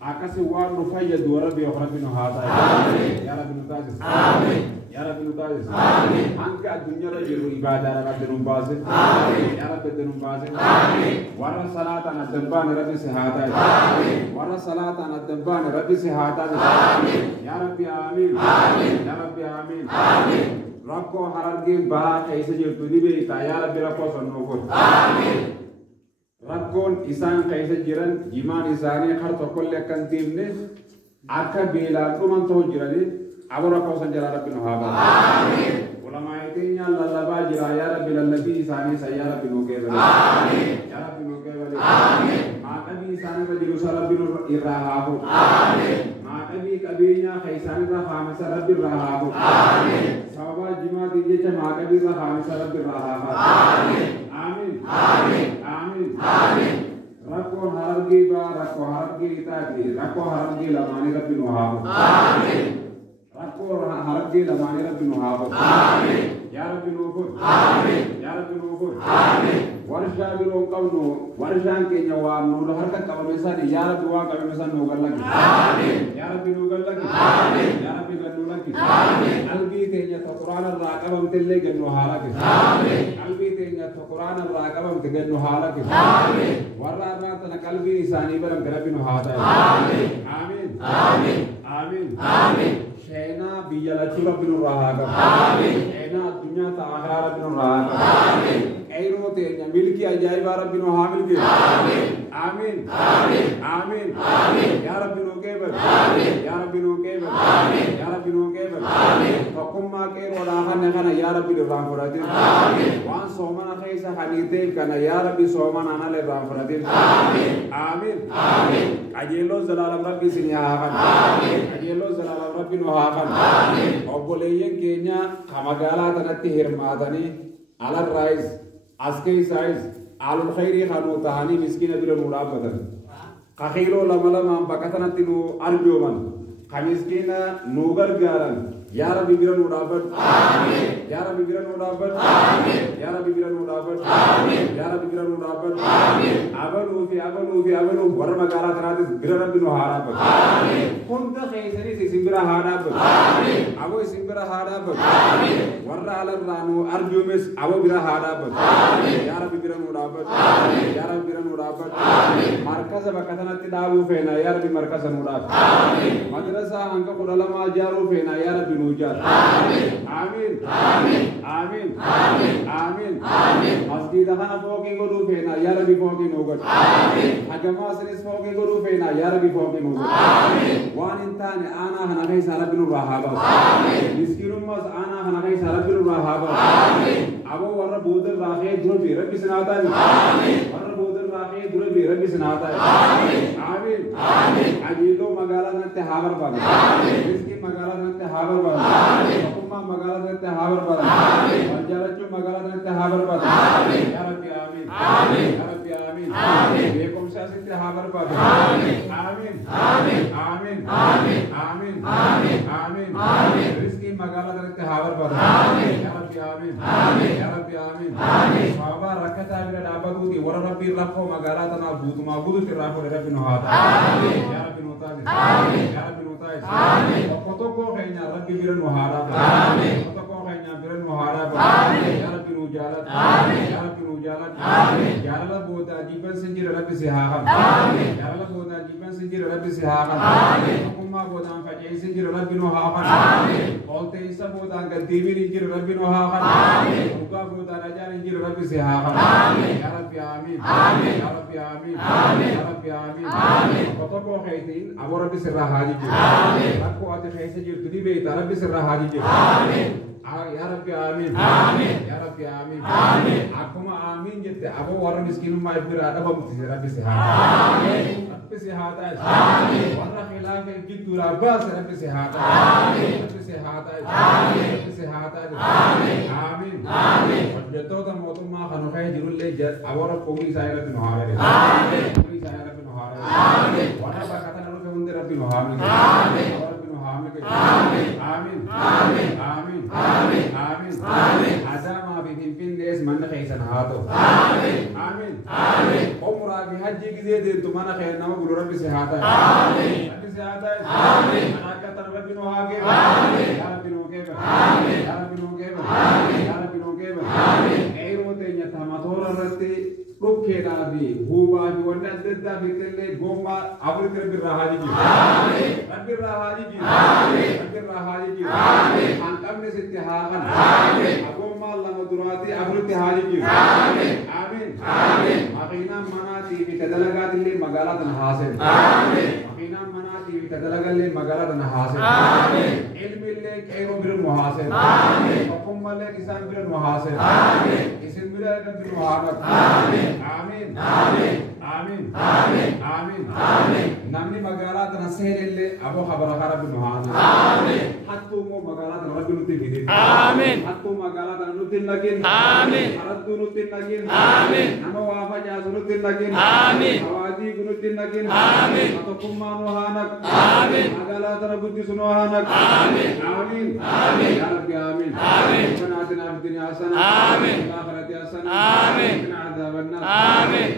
Akasi waan nu fayyadu rabbi yoo rabbi nu haata ya rabbi nu taasisa ya rabbi nu taasisa hanga addunyaa jiru ibadaa rabbi nu baase ya rabbi nu baase warra salaatan addabaan rabbi si haata warra salaatan addabaan rabbi si haata ya rabbi amiin ya rabbi amiin rakko harargeen baa keessa jirtu dibeeta ya rabbi rakko sonnoo godhu rakkoon isaan keessa jiran jimaan isaanii har tokkollee akkan deemne akka beelaan dhuman ta'u jiranii abu rakkoo san jala rabbi nu haa baatu ulamaa keenya lallabaa jira yaa rabbi lallabii isaanii san yaa rabbi nuu qeebale yaa rabbi nuu qeebale maaqabii isaanii irra jiru san rabbi irraa haa fuudhu maaqabii qabeenyaa ka isaanii irra haamisa rabbi irraa haa fuudhu sababaa jimaatiin jecha maaqabii irra haamisa rabbi irraa haa fuudhu amiin amiin amiin rakkoon harargee baa rakkoo harargee itaati rakkoo harargee lamaanii rabbi nu haa fuudhu rakkoo harargee lamaanii rabbi nu haa fuudhu yaa rabbi nuu fuudhu yaa rabbi nuu fuudhu warshaa biroo qabnu warshaan keenya waan nu harka qabame san yaa rabbi waan qabame san nuu gallaki yaa rabbi nuu gallaki yaa rabbi gannuu lakki qalbii keenya ta quraana irraa qabamtellee gannu haa lakki qalbii keenya ta quraana irraa qabamte gannu haa lakki warra irraa tana qalbii isaanii baramte rabbi nu haa ta'e amiin amiin amiin amiin sheenaa biyya lachuu rabbi nurraa haa qabu sheenaa addunyaa ta akhiraa rabbi nurraa haa qabu Airo teenya milki ajaa'ibaa rabbi nu haa milki amiin amiin amiin amiin yaa rabbi nuu qeebal yaa rabbi nuu qeebal yaa rabbi nuu qeebal tokkummaa qeeroodhaa kana yaa rabbi irraan fudhatin waan soomana keessa haniiteef kana yaa rabbi soomana anal irraan fudhatin amiin amiin qajeelloo zalaalam rabbi isin haa kan qajeelloo zalaalam rabbi nu haa kan obboleeyyan keenya ka magaalaa tanatti hirmaatanii alarraayis askei sais alul khairi khanu tahani miskina bila nurabatan kakhiro lama bakatanati nu arjoman khamiskina nugar garan ya rabbi bila nurabat amin ya rabbi bila nurabat amin ya rabbi bila nurabat amin ya rabbi bila nurabat amin abalu fi abalu war magara tanati bila rabbi nu harabat amin kunta khaisani simbira harabat amin abo simbira harabat amin warra alarranu arjumes abo bila harabat amin ya rabbi bila nurabat amin ya rabbi bila nurabat amin markaz bakatanati dawu fena ya rabbi markaz nurabat amin madrasa anka qulama jaru fena ya rabbi nujar amin amin amin amin amin amin amin masjid khana foki godu fena ya rabbi foki nugot amin hajama sris foki godu fena ya rabbi foki nugot amin wan intane ana hana kai sarabbi nurahaba amin miskinum mas ana hana kai sarabbi nurahaba amin abo warra bodal rahe durbi rabbi sanata amin warra bodal rahe durbi rabbi sanata amin amin amin ajilo magala nante habar bag amin miskin magala nante habar bag amin hukumma magala nante habar bag amin manjarachu magala nante habar bag amin ya rabbi amin amin ya rabbi amin amin bekum sasinte habar bag amin amin amin amin amin amin amin amin amin rizki magala nante habar bag amin ya rabbi amin amin ya rabbi amin amin sahaba rakata bila dabatu di war rabbi rakho magala tana butuma budu tirafo rabbi no hata amin ya rabbi no tazi amin ya rabbi no tazi amin kotoko kenya rabbi bila no hara amin kotoko kenya bila no hara amin ya rabbi no jalat amin ya rabbi no jalat amin jalala boda jiban sinjir rabbi sihaha amin jalala boda jiban sinjir rabbi sihaha amin hukumma boda fajai sinjir rabbi no haha amin qolte isa boda gadimi sinjir rabbi no haha amin uga boda raja sinjir rabbi sihaha amin ya rabbi amin amin ya rabbi amin amin ya rabbi amin amin kotoko khaitin abo rabbi sirra haji amin rakko ate khaise jir tudi be rabbi sirra haji amin ya rabbi amin amin ya rabbi amin amin akuma amin jette abo warra miskinu ma ibira adabam rabbi sihaha amin rabbi sihaha amin warra khilaf jiddu rabbas rabbi sihaha amin rabbi sihaha amin rabbi sihaha amin amin amin jetto ta motuma khanu khay jirulle abo rabbi sai rabbi nohare amin rabbi sai rabbi nohare amin warra bakata naru hunde rabbi nohare amin rabbi nohare amin amin amin amin amin amin amin adama bi pimpinde اللي اسمنا خيسنا هاتو آمين آمين آمين عمره بحج جزيد انتم أنا خيرنا وقولوا ربي سهاتا آمين ربي سهاتا آمين أنا كتر ربي نوهاجي آمين يا ربي نوكيب آمين يا ربي نوكيب آمين يا ربي نوكيب آمين أيرو تيجي تاماتورا رتي ركينا بي هو بابي وناددا في تلي بوما أبرد ربي راهاجي آمين ربي راهاجي آمين ربي راهاجي آمين أنتم نسيتهاهن آمين أبوما الله مدراتي أبرد هاجي آمين آمين آمين مقينا مناتي في كدلقات اللي مقالات نحاسن آمين مقينا مناتي في كدلقات اللي مقالات نحاسن آمين علم اللي كيرو بير محاسن آمين حكم اللي كسان بير محاسن آمين اسم بير بير محاسن آمين آمين آمين آمين آمين آمين آمين نمني مقالات نسهل اللي أبو خبر خرب محاسن آمين حتى مو مقالات رب نتيجين آمين حتى مقالات نتين لكن آمين حتى نتين لكن آمين نما وافا جاز نتين لكن آمين حوادي نتين لكن آمين أتوكم ما نوهانك آمين مقالات رب تسنوهانك آمين آمين آمين يا رب آمين آمين ربنا آتنا في الدنيا حسنة آمين وفي الآخرة حسنة آمين وقنا عذاب النار آمين